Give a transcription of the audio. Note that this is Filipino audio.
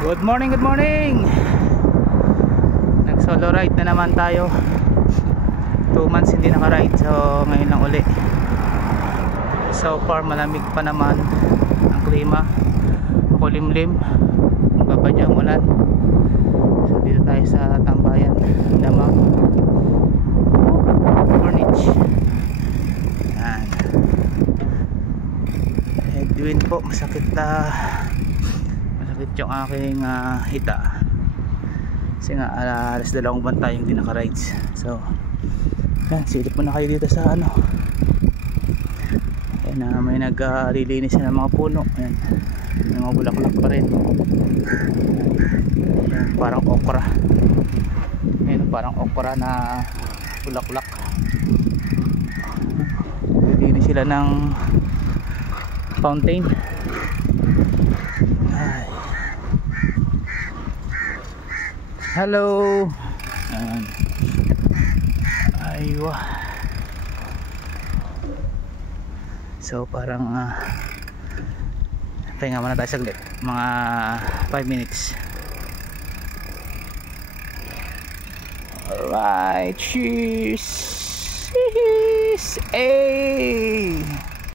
Good morning, good morning. Nag solo ride na naman tayo. 2 months hindi naka-ride, so ngayon lang uli. So far malamig pa naman ang klima, makulimlim, babadya ang ulan. So dito tayo sa tambayan, Damao, Corniche. Yan. Headwind po, masakit yung aking hita kasi nga alas 2 buwan tayong di naka-rides. So yan, silip muna kayo dito sa ano. Ayan, may naglilinis na ng mga puno. Ayan, may mga bulaklak pa rin. Ayan, parang okra. Ayan, parang okra na bulaklak. Lilinis sila ng fountain. Ay. Hello. Ayan. Aywa. So parang pahinga muna tayo saglit, mga 5 minutes. Alright, cheers. Hey.